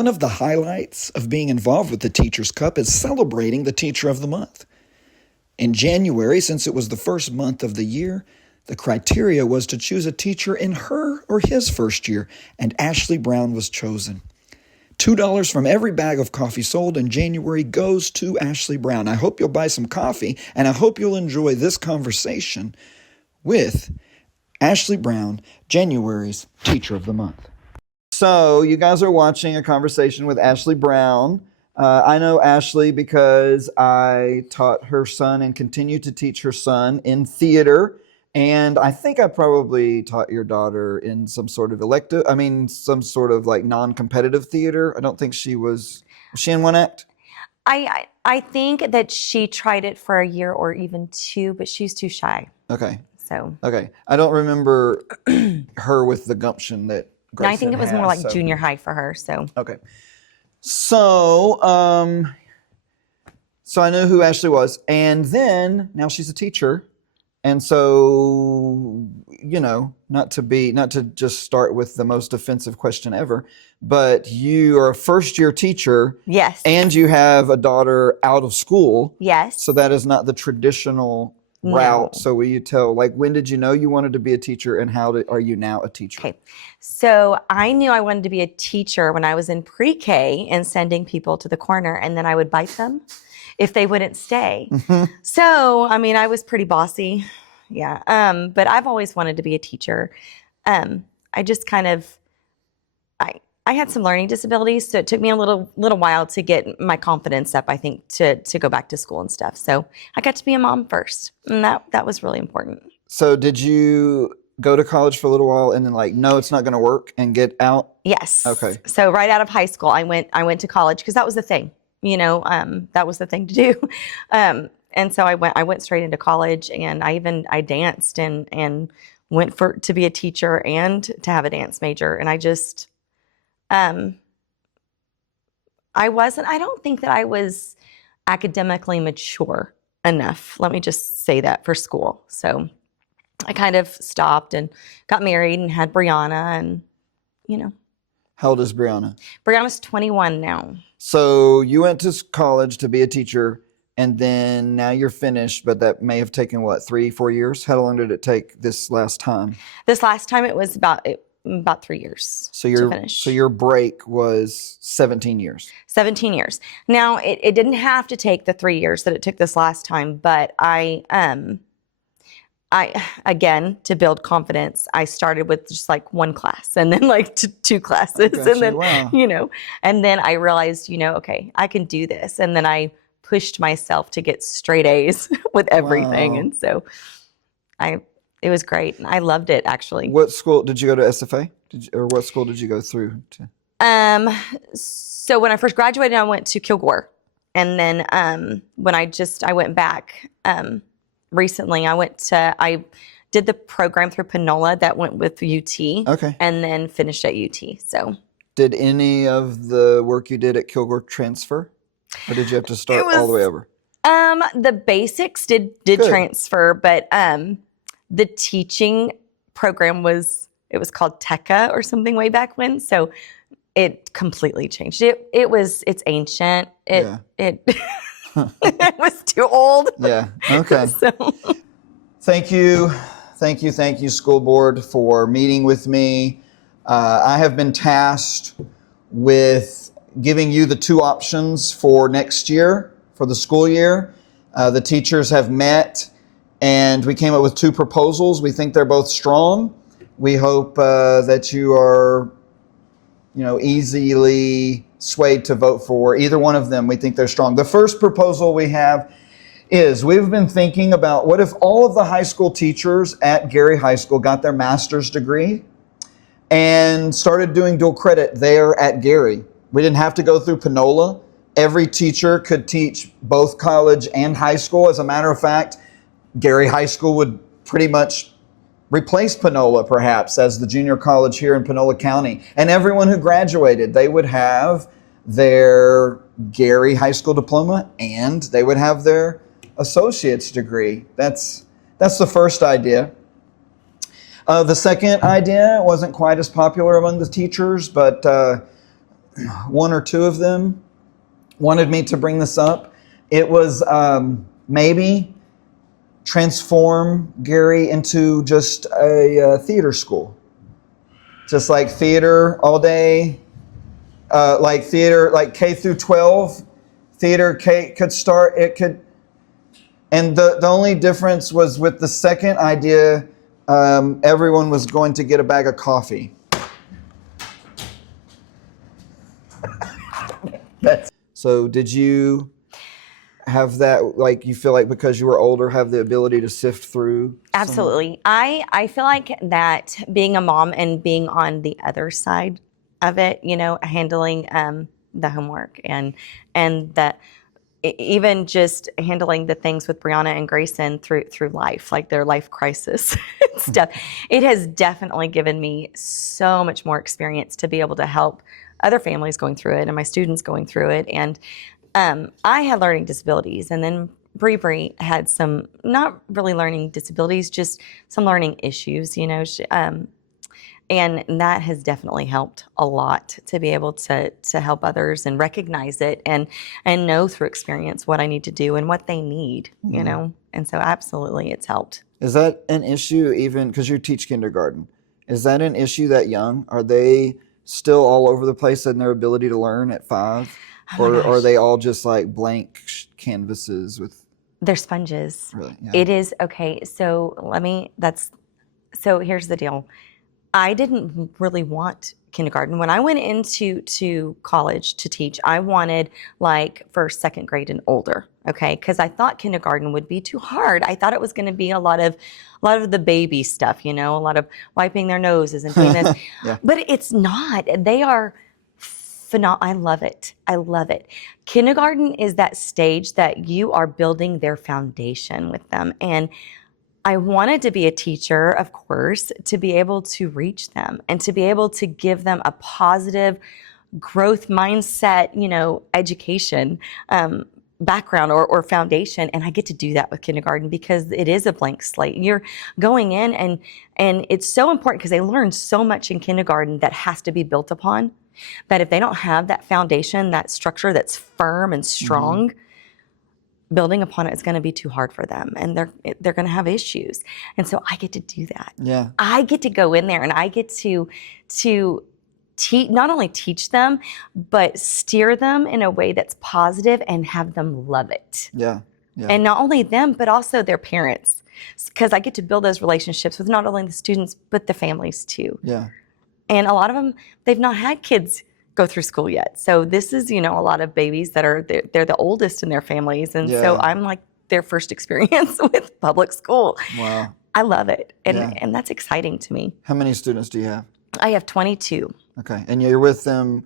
One of the highlights of being involved with the Teachers Cup is celebrating the Teacher of the Month. In January, since it was the first month of the year, the criteria was to choose a teacher in her or his first year, and Ashley Brown was chosen. $2 from every bag of coffee sold in January goes to Ashley Brown. I hope you'll buy some coffee, and I hope you'll enjoy this conversation with Ashley Brown, January's Teacher of the Month. So you guys are watching a conversation with Ashley Brown. I know Ashley because I taught her son and continue to teach her son in theater. And I think I probably taught your daughter in some sort of some sort of like non-competitive theater. I don't think was she in one act? I think that she tried it for a year or even two, but she's too shy. Okay. So. Okay. I don't remember her with the gumption that Grayson No, I think it was more like junior high for her. So. Okay. So I knew who Ashley was, and then now she's a teacher, and so not to just start with the most offensive question ever, but you are a first-year teacher. Yes. And you have a daughter out of school. Yes. So that is not the traditional route. So will you tell, when did you know you wanted to be a teacher, and are you now a teacher? Okay. So I knew I wanted to be a teacher when I was in pre-K and sending people to the corner, and then I would bite them if they wouldn't stay. Mm-hmm. So, I was pretty bossy. Yeah. But I've always wanted to be a teacher. I just I had some learning disabilities, so it took me a little while to get my confidence up, I think, to go back to school and stuff. So I got to be a mom first, and that was really important. So did you go to college for a little while and then no, it's not going to work, and get out? Yes. Okay. So right out of high school, I went to college because that was the thing, that was the thing to do. And so I went straight into college, and I danced and went to be a teacher and to have a dance major. And I just, I don't think that I was academically mature enough. Let me just say that, for school. So I kind of stopped and got married and had Brianna, and, How old is Brianna? Brianna's 21 now. So you went to college to be a teacher, and then now you're finished, but that may have taken, 3-4 years? How long did it take this last time? This last time it was about 3 years to finish. So your break was 17 years. 17 years. Now, it didn't have to take the 3 years that it took this last time, but I again, to build confidence, I started with just one class, and then two classes. Gotcha. And then, wow. And then I realized, okay, I can do this. And then I pushed myself to get straight A's with everything. Wow. And so it was great. And I loved it, actually. What school did you go to? SFA? Or what school did you go through to? So when I first graduated, I went to Kilgore. And then when I went back recently, I did the program through Panola that went with UT. Okay. And then finished at UT. So did any of the work you did at Kilgore transfer? Or did you have to start all the way over? The basics did transfer, but the teaching program was called TECA or something way back when. So it completely changed. It's ancient. It was too old. Yeah. Okay. So. Thank you, school board, for meeting with me. I have been tasked with giving you the two options for next year, for the school year. The teachers have met, and we came up with two proposals. We think they're both strong. We hope that you are, easily swayed to vote for either one of them. We think they're strong. The first proposal we have is, we've been thinking about, what if all of the high school teachers at Gary High School got their master's degree and started doing dual credit there at Gary? We didn't have to go through Panola. Every teacher could teach both college and high school. As a matter of fact, Gary High School would pretty much replace Panola, perhaps, as the junior college here in Panola County. And everyone who graduated, they would have their Gary High School diploma, and they would have their associate's degree. That's the first idea. The second idea wasn't quite as popular among the teachers, but one or two of them wanted me to bring this up. It was maybe transform Gary into just a theater school. Just like theater all day, like theater, like K through 12. Theater could start, it could, and the only difference was with the second idea, everyone was going to get a bag of coffee. So did you have that, like you feel like because you were older, have the ability to sift through? Absolutely. I feel like that being a mom and being on the other side of it, you know, handling the homework and that even just handling the things with Brianna and Grayson through life, like their life crisis and stuff. It has definitely given me so much more experience to be able to help other families going through it and my students going through it. And I had learning disabilities, and then Bree had some not really learning disabilities, just some learning issues, you know. And that has definitely helped a lot to be able to help others and recognize it and know through experience what I need to do and what they need, you know. And so absolutely it's helped. Is that an issue even, because you teach kindergarten, is that an issue that young? Are they still all over the place in their ability to learn at 5? Or are they all just like blank canvases with? They're sponges. Really? Yeah. It is, okay, so here's the deal. I didn't really want kindergarten. When I went into college to teach, I wanted like first, second grade and older, okay? Because I thought kindergarten would be too hard. I thought it was going to be a lot of the baby stuff, you know, a lot of wiping their noses and doing this. Yeah. But it's not. They are phenomenal. I love it. I love it. Kindergarten is that stage that you are building their foundation with them. And I wanted to be a teacher, of course, to be able to reach them and to be able to give them a positive growth mindset, you know, education background or foundation. And I get to do that with kindergarten because it is a blank slate. You're going in and it's so important because they learn so much in kindergarten that has to be built upon. That if they don't have that foundation, that structure that's firm and strong, building upon it is going to be too hard for them, and they're going to have issues. And so I get to do that. Yeah. I get to go in there and I get to not only teach them, but steer them in a way that's positive and have them love it. Yeah. Yeah. And not only them, but also their parents, because I get to build those relationships with not only the students, but the families too. Yeah. And a lot of them, they've not had kids go through school yet. So this is, you know, a lot of babies that are, they're the oldest in their families. And so I'm like their first experience with public school. Wow. I love it. And that's exciting to me. How many students do you have? I have 22. Okay. And you're with them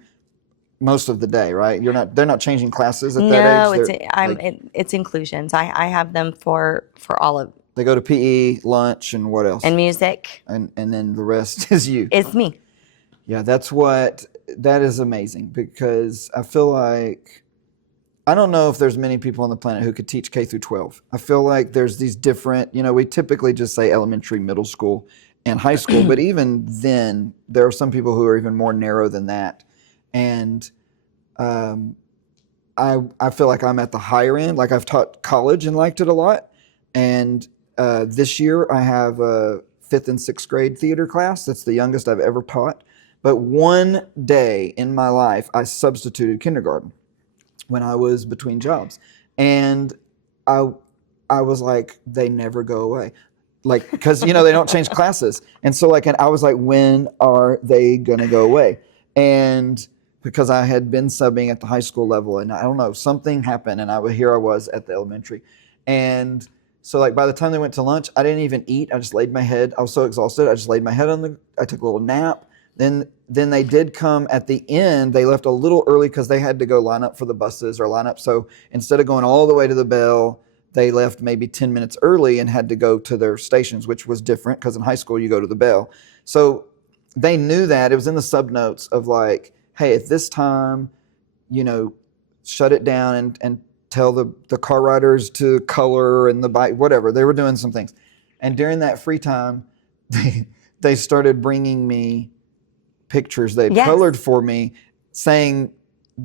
most of the day, right? They're not changing classes at that age? No, it's inclusions. I have them for all of. They go to PE, lunch, and what else? And music. And then the rest is you. It's me. Yeah, that is amazing, because I feel like, I don't know if there's many people on the planet who could teach K through 12. I feel like there's these different, you know, we typically just say elementary, middle school, and high school, but even then, there are some people who are even more narrow than that. And I feel like I'm at the higher end. Like, I've taught college and liked it a lot. And this year I have a 5th and 6th grade theater class. That's the youngest I've ever taught. But one day in my life, I substituted kindergarten when I was between jobs. And I was like, they never go away. Like, because, you know, they don't change classes. And so, like, and I was like, when are they going to go away? And because I had been subbing at the high school level, and I don't know, something happened, and here I was at the elementary. And so, like, by the time they went to lunch, I didn't even eat. I just laid my head. I was so exhausted. I just laid my head I took a little nap. Then they did come at the end. They left a little early because they had to go line up for the buses or line up. So instead of going all the way to the bell, they left maybe 10 minutes early and had to go to their stations, which was different because in high school you go to the bell. So they knew that. It was in the sub notes of like, hey, at this time, you know, shut it down and tell the car riders to color and the bike, whatever. They were doing some things. And during that free time, they started bringing me pictures they'd colored for me saying,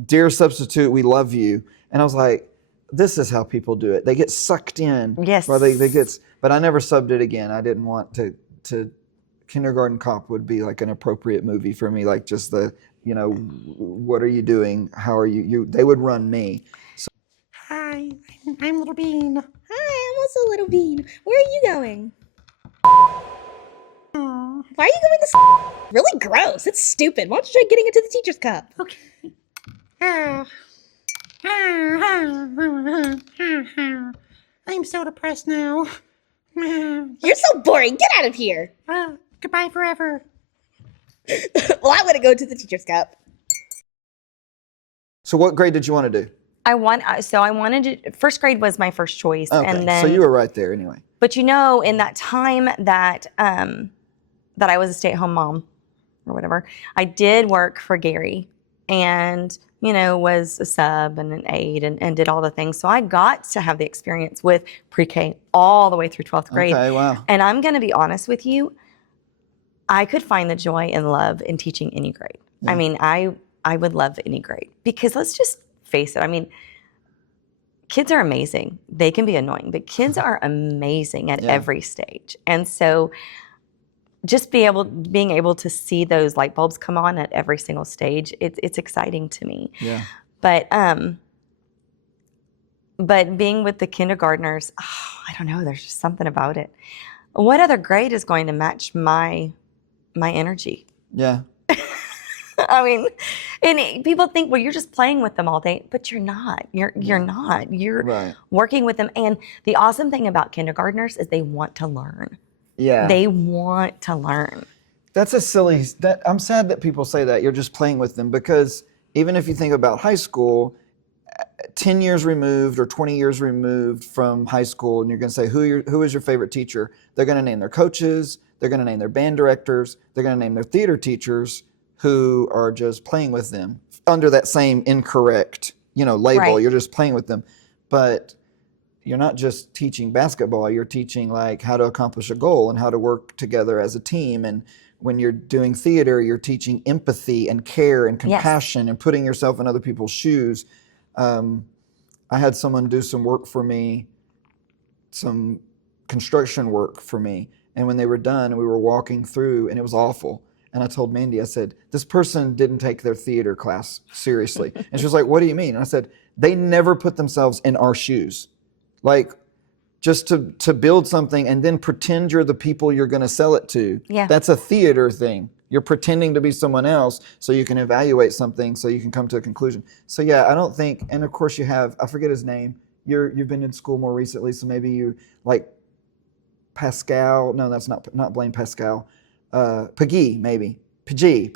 "Dear substitute, we love you." And I was like, this is how people do it. They get sucked in. Yes. Or but I never subbed it again. I didn't want to Kindergarten Cop would be like an appropriate movie for me, like just what are you doing? How are you? They would run me. Hi, I'm Little Bean. Hi, I'm also Little Bean. Where are you going? Aw, Why are you going to Really gross. It's stupid. Why don't you try getting into the teacher's cup? okay. Ah. I'm so depressed now. You're so boring. Get out of here. Goodbye forever. Well, I want to go to the teacher's cup. So what grade did you want to do? I wanted to, first grade was my first choice. Okay, And then, so you were right there anyway. but in that time that I was a stay-at-home mom or whatever, I did work for Gary and, was a sub and an aide and did all the things. So I got to have the experience with pre-K all the way through 12th grade. Okay, wow. And I'm going to be honest with you, I could find the joy and love in teaching any grade. Yeah. I mean, I would love any grade because let's just face it. I mean, kids are amazing. They can be annoying, but kids are amazing at every stage. And so just being able to see those light bulbs come on at every single stage, it's exciting to me. Yeah. But being with the kindergartners, I don't know, there's just something about it. What other grade is going to match my energy? Yeah. I mean, and people think, well, you're just playing with them all day, but you're not. You're not. You're Right. working with them. And the awesome thing about kindergartners is they want to learn. Yeah. They want to learn. That's I'm sad that people say that you're just playing with them, because even if you think about high school, 10 years removed or 20 years removed from high school, and you're going to say, who is your favorite teacher? They're going to name their coaches. They're going to name their band directors. They're going to name their theater teachers, who are just playing with them under that same incorrect, label. Right. You're just playing with them. But you're not just teaching basketball. You're teaching like how to accomplish a goal and how to work together as a team. And when you're doing theater, you're teaching empathy and care and compassion and putting yourself in other people's shoes. I had someone do some work for me, some construction work for me. And when they were done, we were walking through, and it was awful. And I told Mandy, I said, this person didn't take their theater class seriously. And she was like, what do you mean? And I said, they never put themselves in our shoes. Like, just to build something and then pretend you're the people you're going to sell it to. Yeah. That's a theater thing. You're pretending to be someone else so you can evaluate something, so you can come to a conclusion. So yeah, I don't think, and of course you have, I forget his name. You've been in school more recently, so maybe you like Pascal. No, that's not Blaine Pascal. Pagee, maybe. Pagee,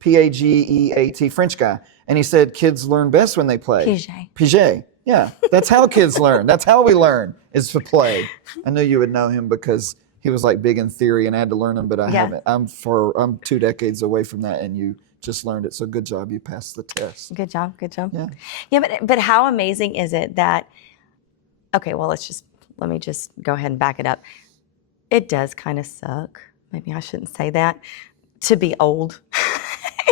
P-A-G-E-A-T, French guy. And he said kids learn best when they play. Piaget. Yeah, that's how kids learn. That's how we learn, is to play. I knew you would know him because he was like big in theory and I had to learn him, but I haven't. I'm 2 decades away from that, and you just learned it. So good job, you passed the test. Good job. Yeah. Yeah, but how amazing is it that, okay, well, let me just go ahead and back it up. It does kind of suck. Maybe I shouldn't say that, to be old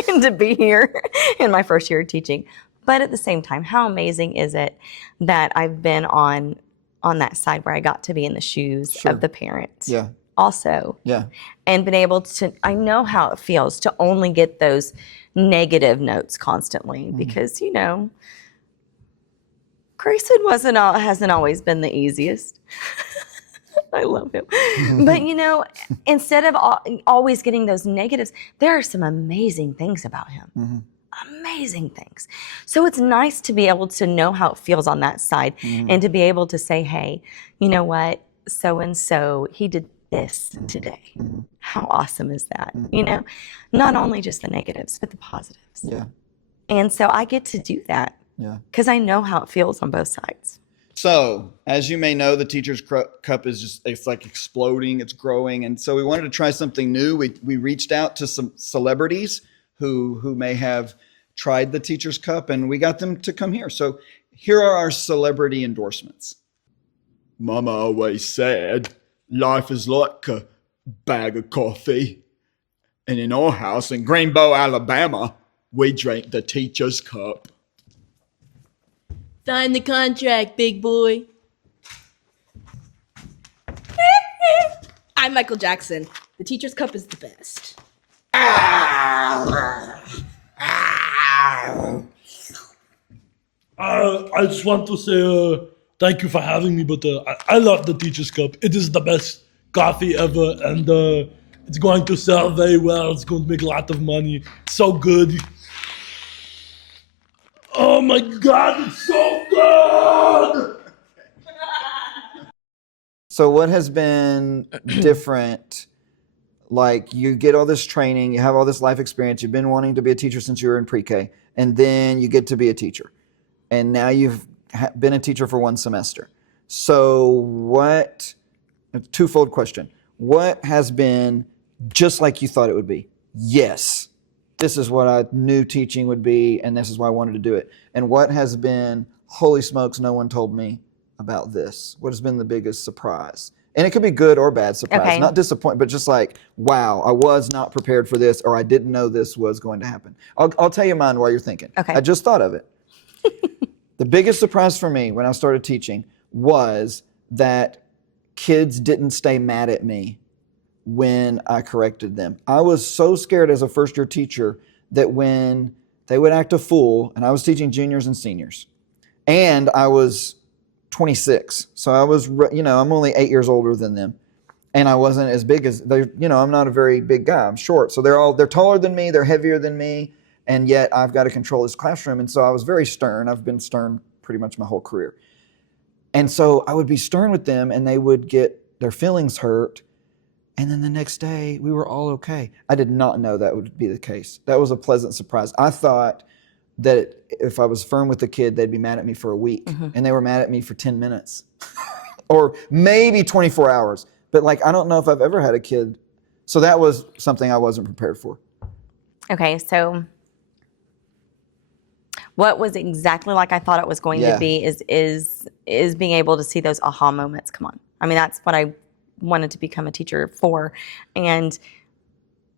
and to be here in my first year of teaching. But at the same time, how amazing is it that I've been on that side where I got to be in the shoes of the parents also. Yeah. And been able to, I know how it feels to only get those negative notes constantly because, Grayson hasn't always been the easiest. I love him. But, instead of always getting those negatives, there are some amazing things about him. Mm-hmm. Amazing things. So it's nice to be able to know how it feels on that side and to be able to say, hey, you know what? So-and-so, he did this today. How awesome is that? Not only just the negatives, but the positives. Yeah. And so I get to do that because I know how it feels on both sides. So, as you may know, the Teacher's Cup is it's like exploding, it's growing. And so we wanted to try something new. We reached out to some celebrities who may have tried the Teacher's Cup, and we got them to come here. So here are our celebrity endorsements. Mama always said, life is like a bag of coffee. And in our house in Greenbow, Alabama, We drank the teacher's cup. Sign the contract, big boy. I'm Michael Jackson. The teacher's cup is the best. I just want to say thank you for having me, but I love the Teacher's Cup. It is the best coffee ever, and it's going to sell very well. It's going to make a lot of money. It's so good. Oh my God, it's so good! So what has been different? Like, you get all this training, you have all this life experience, you've been wanting to be a teacher since you were in pre-K, and then you get to be a teacher. And now you've been a teacher for 1 semester. So what, a twofold question. What has been just like you thought it would be? Yes, this is what I knew teaching would be, and this is why I wanted to do it. And what has been, holy smokes, no one told me about this? What has been the biggest surprise? And it could be good or bad surprise, Okay. not disappointment, but just like, wow, I was not prepared for this, or I didn't know this was going to happen. I'll tell you mine while you're thinking. Okay. I just thought of it. The biggest surprise for me when I started teaching was that kids didn't stay mad at me when I corrected them. I was so scared as a first-year teacher that when they would act a fool, and I was teaching juniors and seniors, and I was 26, so I was, I'm only 8 years older than them, and I wasn't as big as they. I'm not a very big guy. I'm short, so they're taller than me, they're heavier than me, and yet I've got to control this classroom, and so I was very stern. I've been stern pretty much my whole career, and so I would be stern with them, and they would get their feelings hurt. And then the next day, we were all okay. I did not know that would be the case. That was a pleasant surprise. I thought that if I was firm with the kid, they'd be mad at me for a week. And they were mad at me for 10 minutes or maybe 24 hours. But I don't know if I've ever had a kid. So that was something I wasn't prepared for. Okay, so what was exactly like I thought it was going to be is being able to see those aha moments come on. I mean, that's what I wanted to become a teacher for. And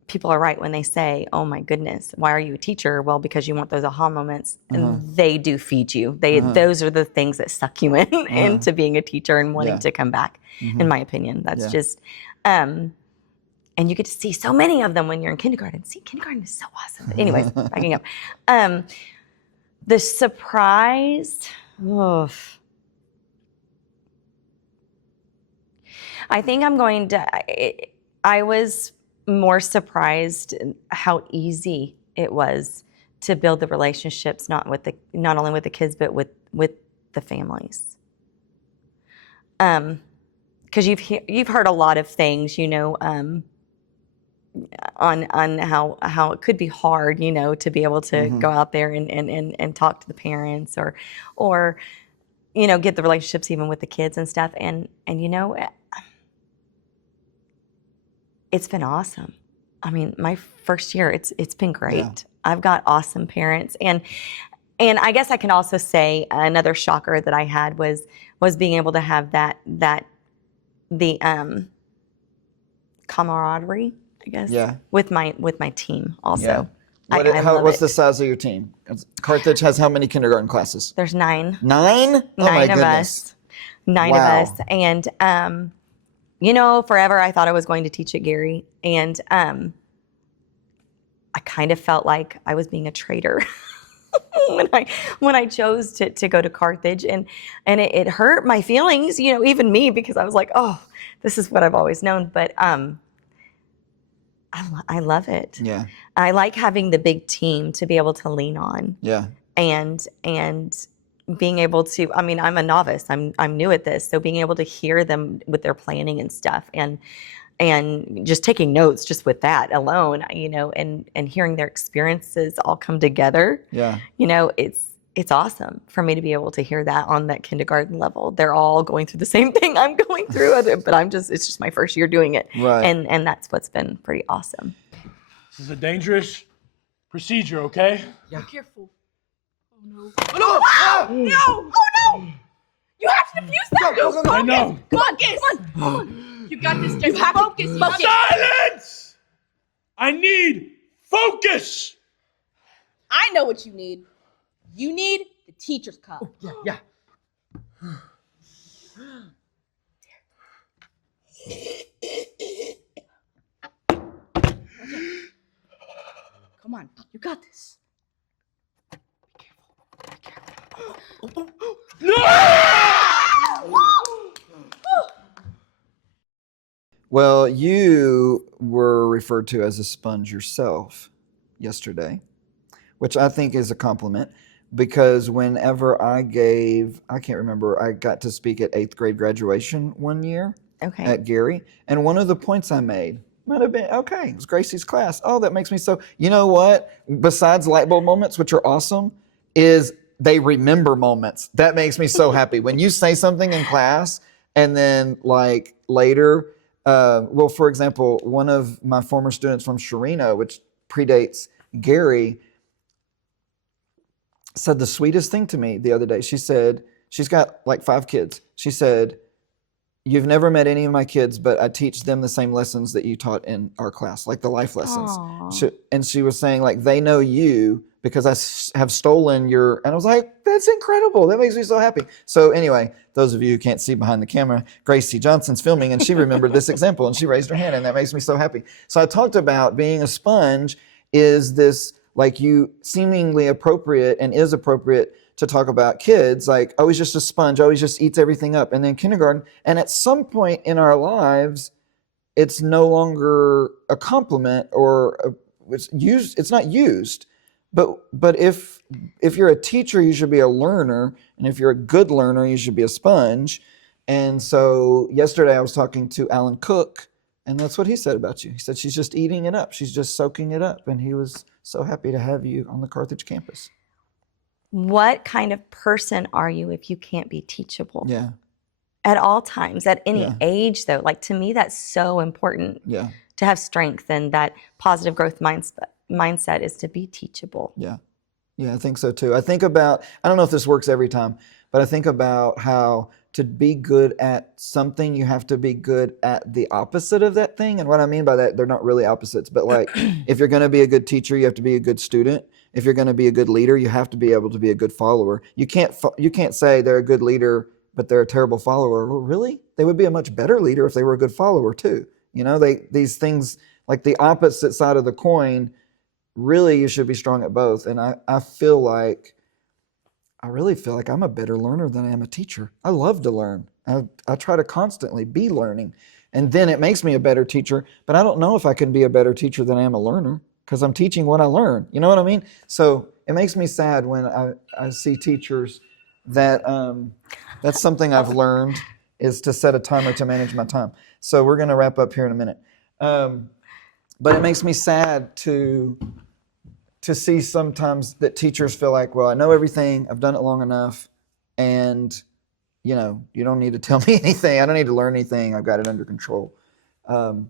people are right when they say, oh my goodness, why are you a teacher? Well, because you want those aha moments, and they do feed you. Those are the things that suck you in into being a teacher and wanting to come back, in my opinion. That's just, and you get to see so many of them when you're in kindergarten. See, kindergarten is so awesome. But anyways, backing up. The surprise, I think I was more surprised how easy it was to build the relationships, not only with the kids, but with the families. Because you've heard a lot of things, on how it could be hard, to be able to go out there and talk to the parents or get the relationships even with the kids and stuff. And it's been awesome. I mean, my first year, it's been great. Yeah. I've got awesome parents, and I guess I can also say another shocker that I had was being able to have the camaraderie, I guess, with my team also. Yeah. What's the size of your team? Carthage has how many kindergarten classes? There's 9. 9? Oh, nine of us. 9 of us, and forever I thought I was going to teach at Gary, and I kind of felt like I was being a traitor when I chose to go to Carthage, and it hurt my feelings, even me, because I was like, oh, this is what I've always known, but I love it. Yeah, I like having the big team to be able to lean on. Yeah, and being able to, I mean, I'm a novice. I'm new at this, so being able to hear them with their planning and stuff, and just taking notes just with that alone, and hearing their experiences all come together. Yeah, it's awesome for me to be able to hear that on that kindergarten level. They're all going through the same thing I'm going through, but it's just my first year doing it, right? And that's what's been pretty awesome. This is a dangerous procedure, okay? Yeah. Be careful. Oh no. Oh no! Ah! No! Oh no! You have to defuse that! Go. I know. Focus! Come on! You got this, Jess. You have to focus. Silence! I need focus! I know what you need. You need the teacher's cup. Yeah. Come on, you got this. Well, you were referred to as a sponge yourself yesterday, which I think is a compliment because whenever I can't remember, I got to speak at 8th grade graduation one year Okay. at Gary, and one of the points I made might have been, okay, it was Gracie's class. Oh, that makes me so, you know what? Besides light bulb moments, which are awesome, is they remember moments. That makes me so happy. When you say something in class and then like later, well, for example, one of my former students from Sharina, which predates Gary, said the sweetest thing to me the other day. She said, she's got like 5 kids. She said, "You've never met any of my kids, but I teach them the same lessons that you taught in our class, like the life lessons." Aw. And she was saying, like, they know you because I have stolen your, and I was like, that's incredible. That makes me so happy. So anyway, those of you who can't see behind the camera, Gracie Johnson's filming, and she remembered this example, and she raised her hand, and that makes me so happy. So I talked about being a sponge is this, like, you seemingly appropriate and is appropriate to talk about kids, like, oh, he's just a sponge, oh, he just eats everything up. And then kindergarten, and at some point in our lives, it's no longer a compliment or it's not used. But if you're a teacher, you should be a learner, and if you're a good learner, you should be a sponge. And so yesterday I was talking to Alan Cook, and that's what he said about you. He said she's just eating it up, she's just soaking it up, and he was so happy to have you on the Carthage campus. What kind of person are you if you can't be teachable? Yeah, At all times, at any Yeah. age, though. Like, to me, that's so important yeah, to have strength, and that positive growth mindset is to be teachable. yeah. Yeah, I think so too. I think about, I don't know if this works every time, but I think about how to be good at something, you have to be good at the opposite of that thing. And what I mean by that, they're not really opposites, but like if you're going to be a good teacher, you have to be a good student. If you're going to be a good leader, you have to be able to be a good follower. You can't say they're a good leader, but they're a terrible follower. Well, really? They would be a much better leader if they were a good follower too. You know, these things, like the opposite side of the coin, really you should be strong at both. And I really feel like I'm a better learner than I am a teacher. I love to learn. I try to constantly be learning. And then it makes me a better teacher, but I don't know if I can be a better teacher than I am a learner because I'm teaching what I learn. You know what I mean? So it makes me sad when I see teachers that that's something I've learned is to set a timer to manage my time. So we're going to wrap up here in a minute. But it makes me sad to see sometimes that teachers feel like, well, I know everything, I've done it long enough, and you know, you don't need to tell me anything. I don't need to learn anything. I've got it under control. So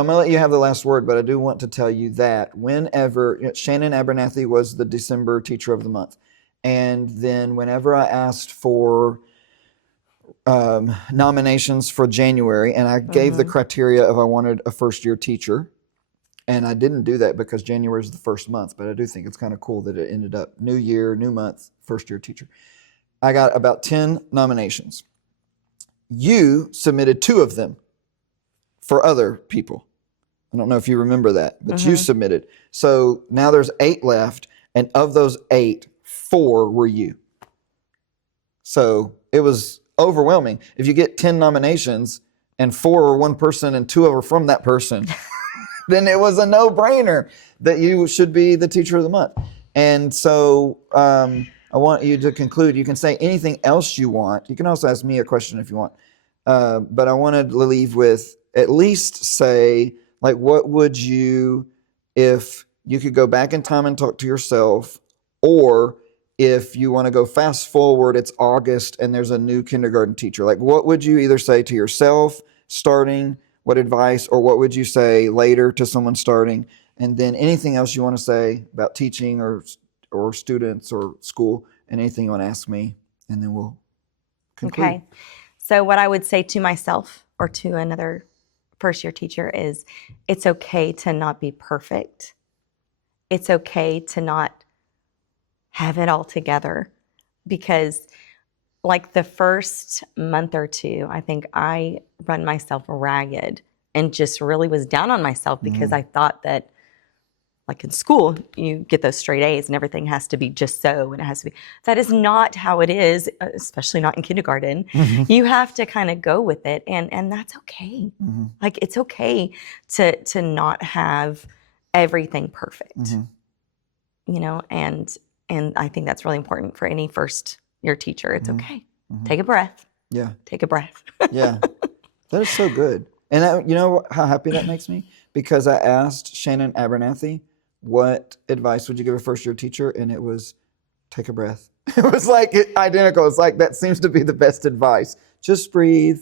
I'm going to let you have the last word, but I do want to tell you that whenever, Shannon Abernathy was the December Teacher of the Month. And then whenever I asked for nominations for January, and I gave the criteria of I wanted a first-year teacher, and I didn't do that because January is the first month, but I do think it's kind of cool that it ended up new year, new month, first-year teacher. I got about 10 nominations. You submitted 2 of them for other people. I don't know if you remember that, but you submitted. So now there's 8 left, and of those 8, 4 were you. So it was overwhelming. If you get 10 nominations and 4 are one person and 2 are from that person, then it was a no-brainer that you should be the Teacher of the Month. And so I want you to conclude. You can say anything else you want. You can also ask me a question if you want. But I wanted to leave with at least say, like, what would you, if you could go back in time and talk to yourself, or if you want to go fast forward, it's August and there's a new kindergarten teacher. Like, what would you either say to yourself starting, what advice, or what would you say later to someone starting? And then anything else you want to say about teaching or students or school, and anything you want to ask me, and then we'll conclude. Okay. So what I would say to myself or to another first-year teacher is, it's okay to not be perfect. it's okay to not have it all together, because like the first month or two, I think I run myself ragged and just really was down on myself because I thought that, like in school, you get those straight A's and everything has to be just so, and it has to be. That is not how it is, especially not in kindergarten. You have to kind of go with it, and that's okay. Like, it's okay to not have everything perfect, you know, and I think that's really important for any first year teacher. It's okay. Take a breath. Yeah. Take a breath. Yeah. That is so good. And you know how happy that makes me? Because I asked Shannon Abernathy, what advice would you give a first year teacher? And it was, take a breath. It was like identical. It's like, that seems to be the best advice. Just breathe.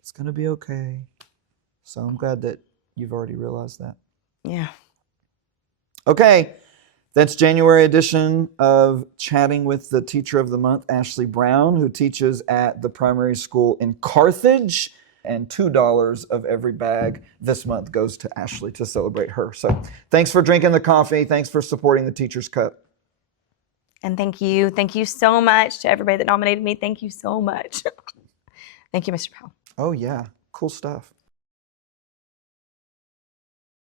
It's going to be okay. So I'm glad that you've already realized that. Yeah. Okay. That's January edition of Chatting with the Teacher of the Month, Ashley Brown, who teaches at the primary school in Carthage. And $2 of every bag this month goes to Ashley to celebrate her. So thanks for drinking the coffee. Thanks for supporting the Teacher's Cup. And thank you. Thank you so much to everybody that nominated me. Thank you so much. Thank you, Mr. Powell. Oh, yeah. Cool stuff.